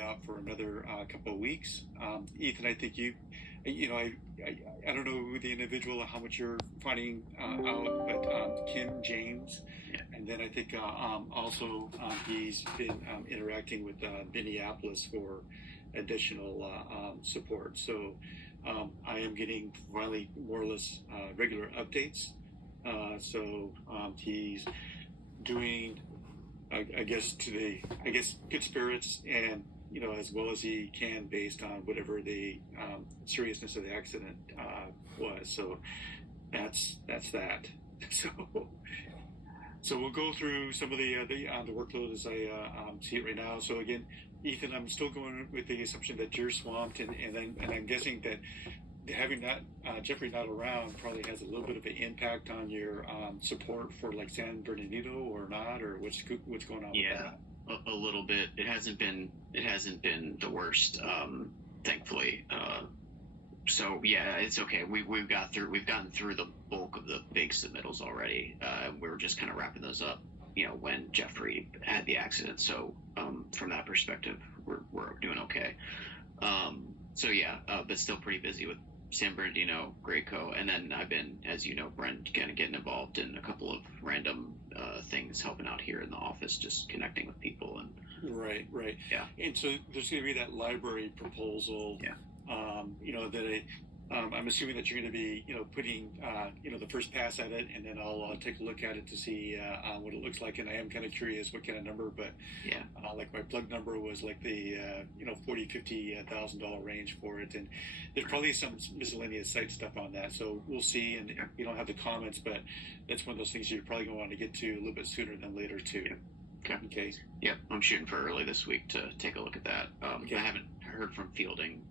out for another couple of weeks. Ethan, I think I don't know who the individual, how much you're finding out, but Kim James, and then I think also he's been interacting with Minneapolis for additional support. So I am getting finally more or less regular updates. So he's doing, I guess good spirits, and as well as he can based on whatever the seriousness of the accident was. So that's that. So we'll go through some of the workload as I see it right now. So again, Ethan, I'm still going with the assumption that you're swamped, and I'm guessing that having Jeffrey not around probably has a little bit of an impact on your support for like San Bernardino, or not, or what's going on? Yeah, with that? A little bit. It hasn't been the worst, thankfully. So yeah, it's okay. We've gotten through the bulk of the big submittals already. We were just kind of wrapping those up, when Jeffrey had the accident. So from that perspective, we're doing okay. So yeah, but still pretty busy with San Bernardino, Graco, and then I've been, as you know, Brent, kind of getting involved in a couple of random things, helping out here in the office, just connecting with people. And right, yeah. And so there's going to be that library proposal. Yeah. That I'm assuming that you're going to be, putting, the first pass at it, and then I'll take a look at it to see what it looks like. And I am kind of curious what kind of number, but yeah, like my plug number was like the $40,000-$50,000 range for it, and there's probably some miscellaneous site stuff on that. So we'll see, and we don't have the comments, but that's one of those things you're probably going to want to get to a little bit sooner than later too. Yeah. Okay. Yep, I'm shooting for early this week to take a look at that. Okay. I haven't heard from Fielding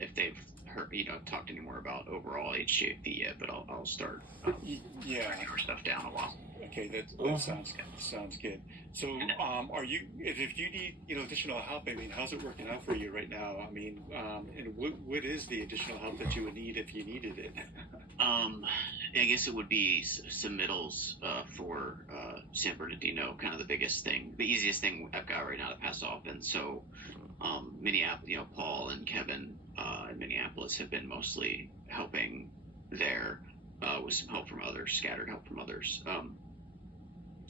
if they've heard, talked any more about overall HGA yet, but I'll start writing our stuff down a while. Okay, that sounds good. So, are you, if you need additional help? I mean, how's it working out for you right now? I mean, and what is the additional help that you would need if you needed it? I guess it would be submittals for San Bernardino, kind of the biggest thing, the easiest thing I've got right now to pass off. And so Minneapolis, Paul and Kevin in Minneapolis have been mostly helping there with some help from others, scattered help from others.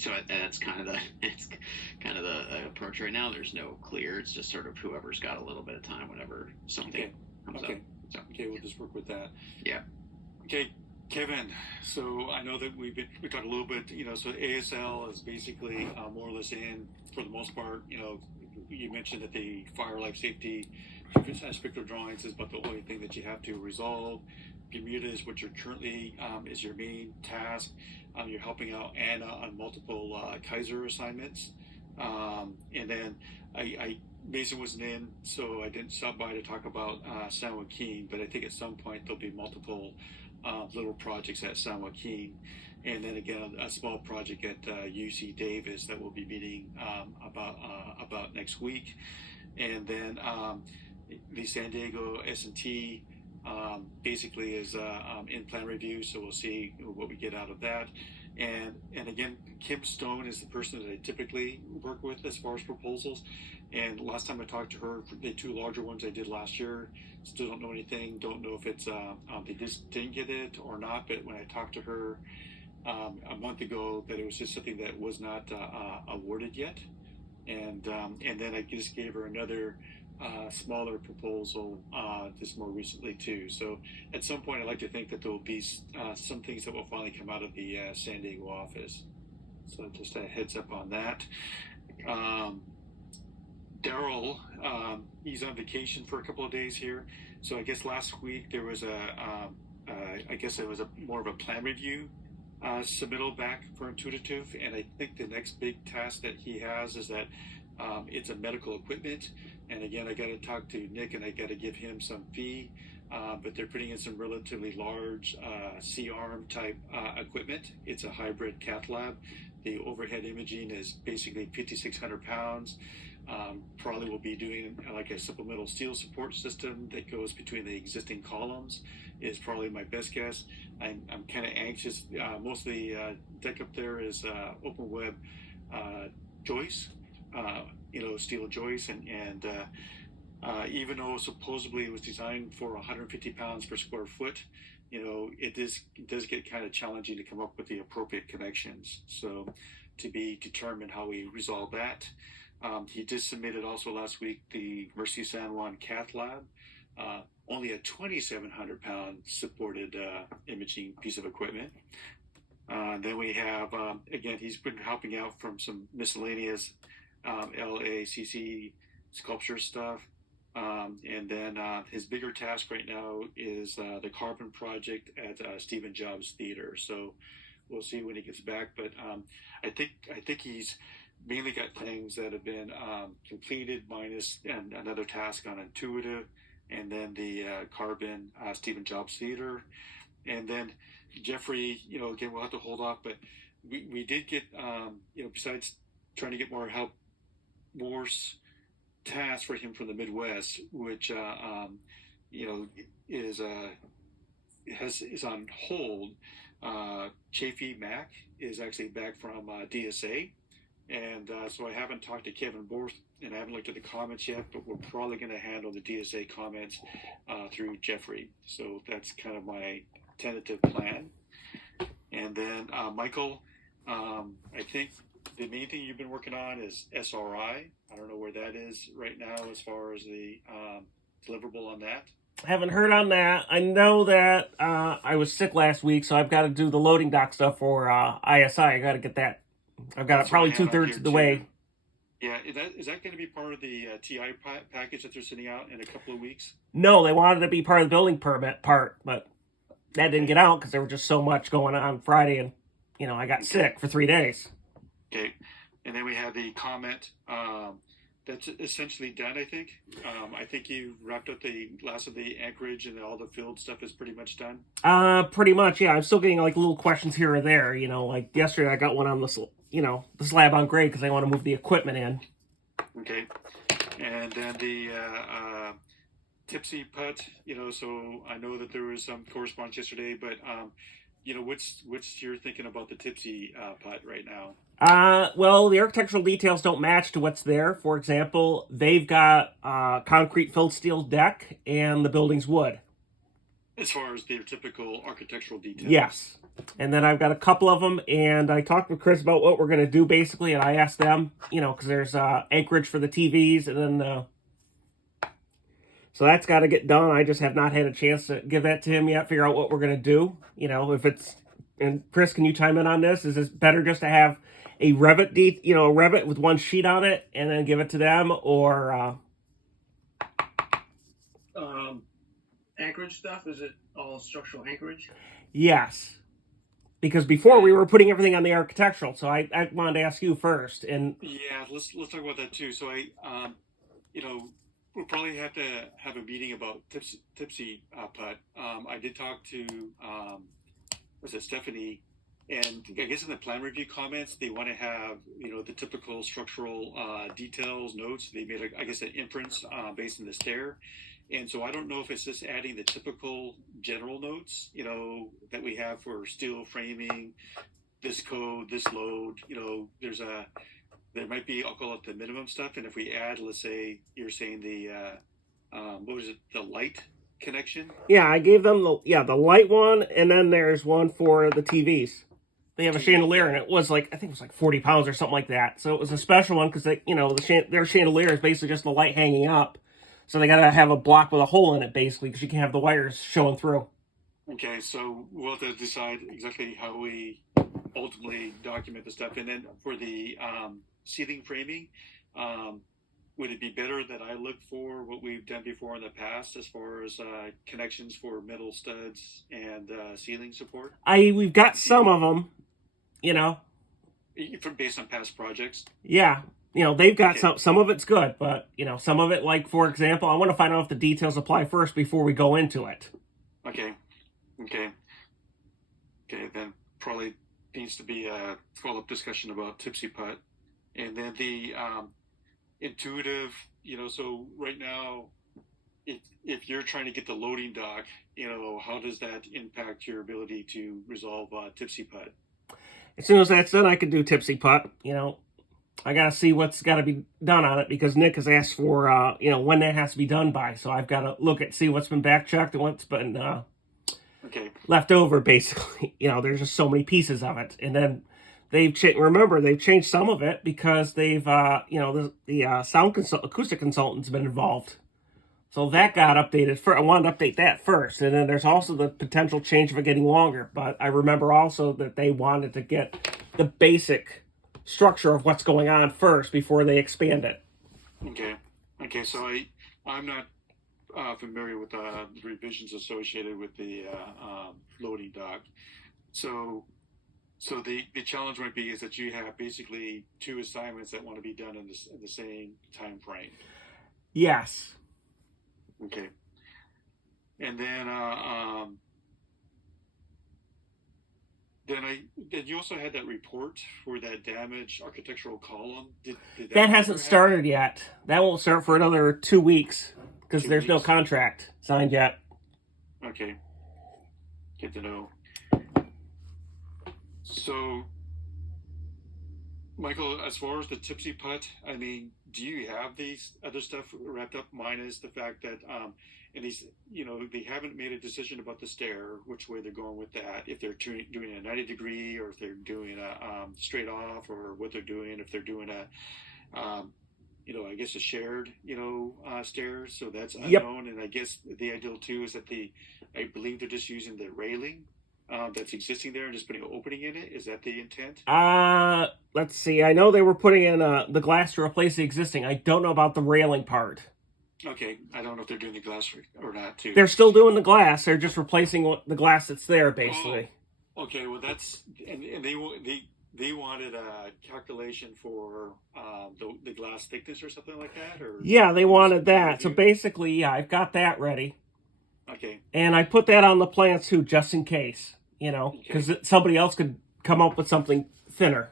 So that's kind of the approach right now. There's no clear. It's just sort of whoever's got a little bit of time whenever something comes up. So, okay, we'll just work with that. Yeah. Okay, Kevin. So I know that we talked a little bit. So ASL is basically more or less in for the most part. You mentioned that the fire life safety spectral drawings is about the only thing that you have to resolve. Bermuda is what you're currently is your main task. You're helping out Anna on multiple Kaiser assignments, and then Mason wasn't in, so I didn't stop by to talk about San Joaquin. But I think at some point there'll be multiple little projects at San Joaquin, and then again a small project at UC Davis that we'll be meeting about next week, and then the San Diego S&T basically is in plan review, so we'll see what we get out of that. And again, Kim Stone is the person that I typically work with as far as proposals. And last time I talked to her, the two larger ones I did last year, still don't know anything. Don't know if it's they just didn't get it or not. But when I talked to her a month ago, that it was just something that was not awarded yet. And then I just gave her another smaller proposal just more recently too. So at some point I'd like to think that there will be some things that will finally come out of the San Diego office. So just a heads up on that. Daryl, he's on vacation for a couple of days here. So I guess last week there was I guess it was more of a plan review submittal back for Intuitive, and I think the next big task that he has is that it's a medical equipment. And again, I got to talk to Nick, and I got to give him some fee, but they're putting in some relatively large C-arm type equipment. It's a hybrid cath lab. The overhead imaging is basically 5,600 pounds. Probably will be doing like a supplemental steel support system that goes between the existing columns, is probably my best guess. I'm kind of anxious. Most of the deck up there is open web joists. steel joists, and even though supposedly it was designed for 150 pounds per square foot, it does get kind of challenging to come up with the appropriate connections. So to be determined how we resolve that. He just submitted also last week the Mercy San Juan Cath Lab, only a 2,700 pound supported imaging piece of equipment. Then we have, again, he's been helping out from some miscellaneous LACC sculpture stuff. And then his bigger task right now is the carbon project at Stephen Jobs Theater. So we'll see when he gets back. But I think he's mainly got things that have been completed minus and another task on Intuitive, and then the carbon Stephen Jobs Theater. And then Jeffrey, again, we'll have to hold off, but we did get, besides trying to get more help, more tasks for him from the Midwest, which, is on hold. Chafee Mack is actually back from DSA. And so I haven't talked to Kevin Borth, and I haven't looked at the comments yet, but we're probably going to handle the DSA comments through Jeffrey. So that's kind of my tentative plan. And then Michael, I think the main thing you've been working on is SRI. I don't know where that is right now as far as the deliverable on that. I haven't heard on that. I know that I was sick last week, so I've got to do the loading dock stuff for ISI. I got to get that. I've got That's it probably what I had on 2/3 here, of the too. way. Yeah, is that going to be part of the TI package that they're sending out in a couple of weeks? No, they wanted to be part of the building permit part, but that didn't get out because there was just so much going on Friday, and I got sick for 3 days. Okay, and then we have the comment that's essentially done. I think you wrapped up the last of the anchorage, and all the field stuff is pretty much done. Pretty much, yeah. I'm still getting like little questions here or there. Like yesterday I got one on the slab on grade because I want to move the equipment in. Okay, and then the tipsy putt. So I know that there was some correspondence yesterday, but what's your thinking about the tipsy putt right now? Well, the architectural details don't match to what's there. For example, they've got concrete filled steel deck and the building's wood. As far as their typical architectural details. Yes. And then I've got a couple of them, and I talked with Chris about what we're going to do, basically, and I asked them, because there's anchorage for the TVs, and then, so that's got to get done. I just have not had a chance to give that to him yet, figure out what we're going to do, if it's, and Chris, can you chime in on this? Is this better just to have a Revit, a Revit with one sheet on it, and then give it to them, or, anchorage stuff? Is it all structural anchorage? Yes. Because before we were putting everything on the architectural, so I wanted to ask you first. And yeah, let's talk about that too. So we'll probably have to have a meeting about tipsy putt. I did talk to Stephanie, and I guess in the plan review comments they want to have the typical structural details notes. They made an inference based on the stair. And so I don't know if it's just adding the typical general notes, that we have for steel framing, this code, this load. There might be, I'll call it the minimum stuff. And if we add, let's say you're saying the the light connection? Yeah, I gave them the light one, and then there's one for the TVs. They have a chandelier, and it was I think it was 40 pounds or something like that. So it was a special one because their chandelier is basically just the light hanging up. So they got to have a block with a hole in it, basically, because you can have the wires showing through. Okay, so we'll have to decide exactly how we ultimately document the stuff. And then for the ceiling framing, would it be better that I look for what we've done before in the past as far as connections for metal studs and ceiling support? We've got some of them, Based on past projects? Yeah. They've got some of it's good, but, some of it, for example, I want to find out if the details apply first before we go into it. Okay, then probably needs to be a follow-up discussion about tipsy putt. And then the intuitive, so right now, if you're trying to get the loading dock, how does that impact your ability to resolve tipsy putt? As soon as that's done, I can do tipsy putt, I gotta see what's got to be done on it because Nick has asked for when that has to be done by. So I've got to see what's been back checked and what's been Okay. left over. Basically, there's just so many pieces of it, and then they've changed some of it because they've the acoustic consultant's been involved. So that got updated. I wanted to update that first, and then there's also the potential change of it getting longer. But I remember also that they wanted to get the basic structure of what's going on first before they expand it. Okay. Okay. So I'm not familiar with the revisions associated with the loading dock. So the challenge might be is that you have basically two assignments that want to be done in the same time frame. Yes. Okay. And then then you also had that report for that damaged architectural column. Did that hasn't started yet. That won't start for another 2 weeks because there's no contract signed yet. Okay. Good to know. So, Michael, as far as the tipsy putt, I mean, do you have these other stuff wrapped up? Minus the fact that, and these, they haven't made a decision about the stair, which way they're going with that. If they're doing a 90-degree, or if they're doing a straight off, or what they're doing. If they're doing I guess a shared, stairs. So that's unknown. Yep. And I guess the ideal too is that I believe they're just using the railing that's existing there and just putting an opening in it. Is that the intent? Let's see. I know they were putting in the glass to replace the existing. I don't know about the railing part. Okay, I don't know if they're doing the glass or not too. They're still doing the glass. They're just replacing the glass that's there, basically. Oh, okay, well that's and they wanted a calculation for the glass thickness or something like that, or yeah, they wanted that. So basically, yeah, I've got that ready. Okay. And I put that on the plans too, just in case, because somebody else could come up with something thinner,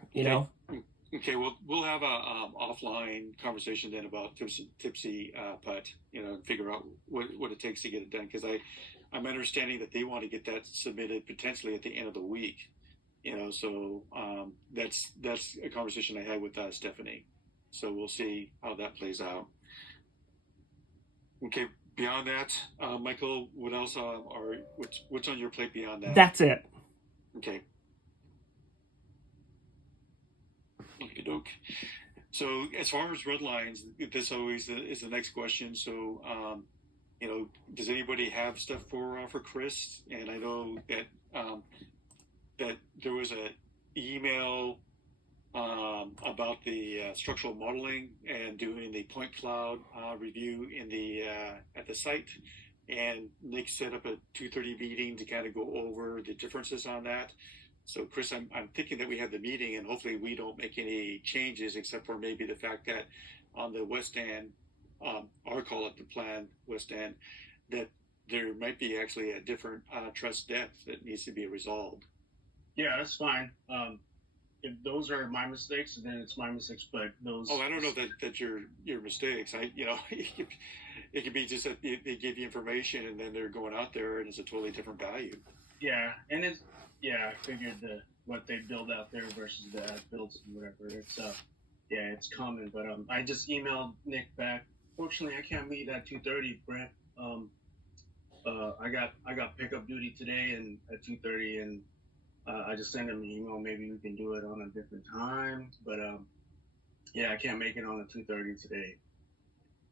Okay, well, we'll have a offline conversation then about tipsy putt, and figure out what it takes to get it done. Because I'm understanding that they want to get that submitted potentially at the end of the week, So that's a conversation I had with Stephanie. So we'll see how that plays out. Okay. Beyond that, Michael, what else what's on your plate beyond that? That's it. Okay. Okey-doke. So as far as red lines, this always is the next question. So, does anybody have stuff for Chris? And I know that that there was an email about the structural modeling and doing the point cloud review at the site, and Nick set up a 2:30 meeting to kind of go over the differences on that. So, Chris, I'm thinking that we have the meeting, and hopefully we don't make any changes except for maybe the fact that on the west end, our call it the plan west end, that there might be actually a different truss depth that needs to be resolved. Yeah, that's fine. If those are my mistakes, then it's my mistakes. But those. Oh, I don't know that your mistakes. It could be just that they give you information and then they're going out there and it's a totally different value. Yeah, and I figured what they build out there versus the builds and whatever. It's common. But I just emailed Nick back. Fortunately, I can't meet at 2:30, Brent. I got pickup duty today and at 2:30 and. I just sent him an email. Maybe we can do it on a different time, but I can't make it on the 2:30 today.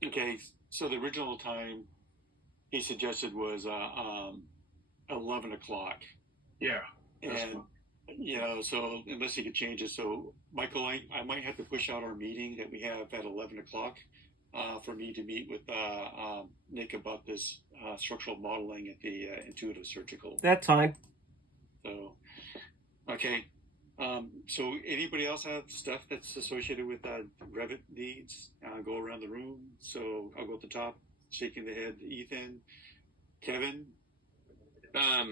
Okay, so the original time he suggested was 11 o'clock. Yeah, and so unless he could change it, so Michael, I might have to push out our meeting that we have at 11 o'clock for me to meet with Nick about this structural modeling at the Intuitive Surgical. That's fine. So. Okay, so anybody else have stuff that's associated with Revit needs? Go around the room. So I'll go at the top, shaking the head. Ethan, Kevin. I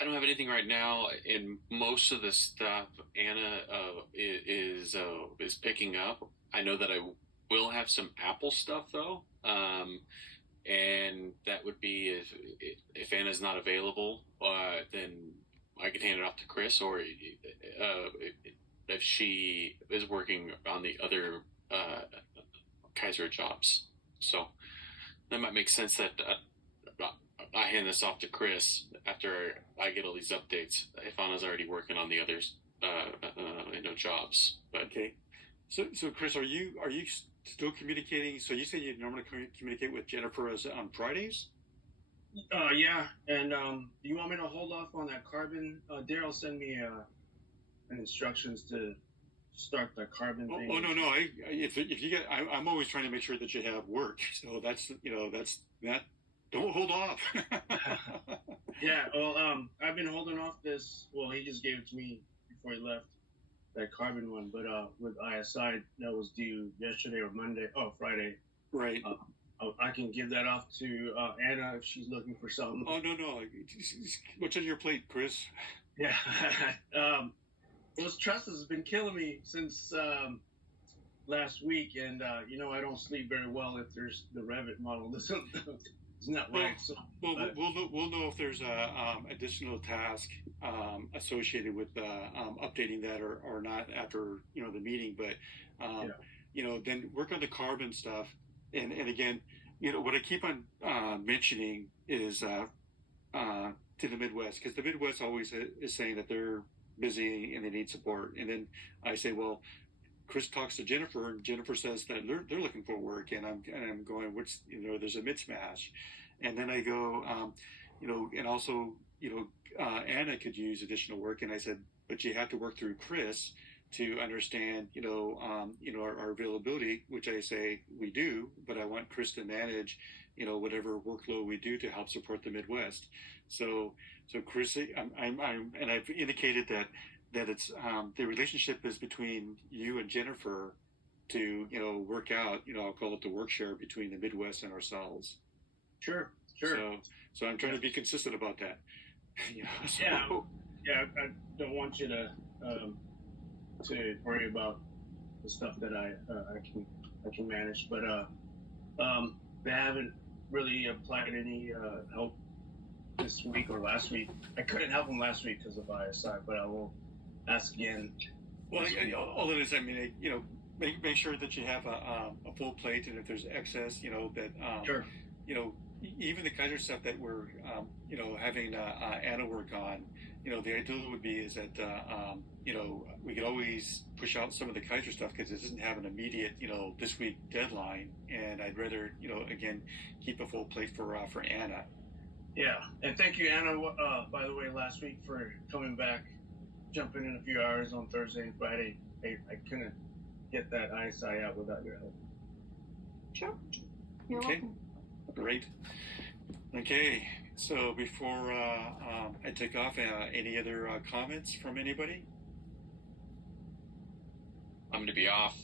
don't have anything right now, and most of the stuff Anna is picking up. I know that I will have some Apple stuff though. And that would be if Anna's not available, then I could hand it off to Chris, or if she is working on the other Kaiser jobs. So that might make sense that I hand this off to Chris after I get all these updates. If Anna's already working on the others, jobs. But Okay. So Chris, are you still communicating? So you say you normally communicate with Jennifer on Fridays? Yeah, and do you want me to hold off on that carbon? Daryl sent me an instructions to start the carbon thing. Oh no. If you get, I'm always trying to make sure that you have work. So that's that. Don't hold off. Yeah, well, I've been holding off this. Well, he just gave it to me before he left, that carbon one. But with ISI, that was due yesterday or Friday. Right. I can give that off to Anna if she's looking for something. Oh no. What's on your plate, Chris? Yeah. Those trusses have been killing me since last week, and I don't sleep very well if there's the Revit model isn't right. So, we'll know if there's a additional task associated with updating that or not after the meeting. But then work on the carbon stuff, and again, what I keep on mentioning is to the Midwest, because the Midwest always is saying that they're busy and they need support, and then I say, well, Chris talks to Jennifer, and Jennifer says that they're looking for work, and I'm going, there's a mismatch, and then I go, and also, Anna could use additional work, and I said, but you have to work through Chris to understand, our availability, which I say we do, but I want Chris to manage, whatever workload we do to help support the Midwest. So Chris, and I've indicated that it's the relationship is between you and Jennifer to work out. I'll call it the work share between the Midwest and ourselves. Sure. So I'm trying to be consistent about that. Yeah. I don't want you to worry about the stuff that I can manage, but they haven't really applied any help this week or last week. I couldn't help them last week because of ISI, but I will ask again. Well, all it is, make sure that you have a full plate, and if there's excess, that sure. Even the Kaiser stuff that we're having Anna work on, the ideal would be is that we could always push out some of the Kaiser stuff because it doesn't have an immediate this week deadline, and I'd rather again keep a full plate for Anna. Yeah, and thank you, Anna. By the way, last week for coming back, jumping in a few hours on Thursday and Friday. I couldn't get that ISI out without your help. Sure. You're welcome. Great. Okay, so before I take off, any other comments from anybody? I'm going to be off,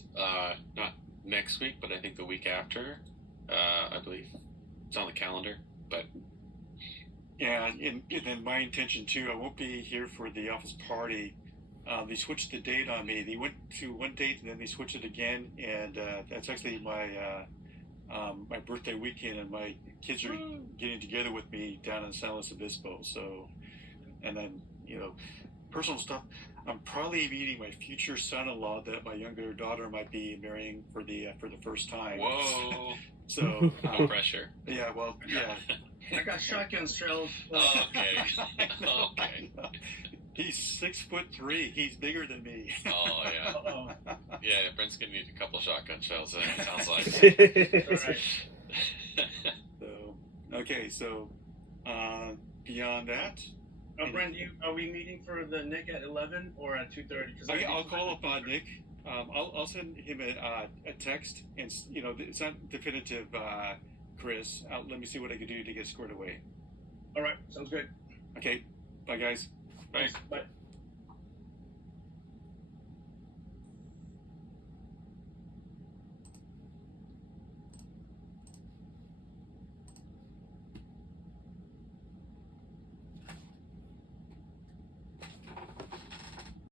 not next week, but I think the week after. I believe it's on the calendar, but. Yeah, and then my intention too, I won't be here for the office party. They switched the date on me. They went to one date and then they switched it again, and that's actually my birthday weekend, and my kids are getting together with me down in San Luis Obispo. So, and then personal stuff. I'm probably meeting my future son-in-law that my younger daughter might be marrying for the first time. Whoa! So no pressure. Yeah, well, yeah. I got shotgun shells. Oh, okay. Okay. He's 6'3". He's bigger than me. Oh yeah. Uh-oh. Yeah, Brent's gonna need a couple shotgun shells. It sounds like. All right. So beyond that. Brent, are we meeting for the Nick at 11 or at 2:30? I'll call up Nick. I'll send him a text, and it's not definitive, Chris. Let me see what I can do to get squared away. All right, sounds good. Okay, bye guys. Bye. Bye.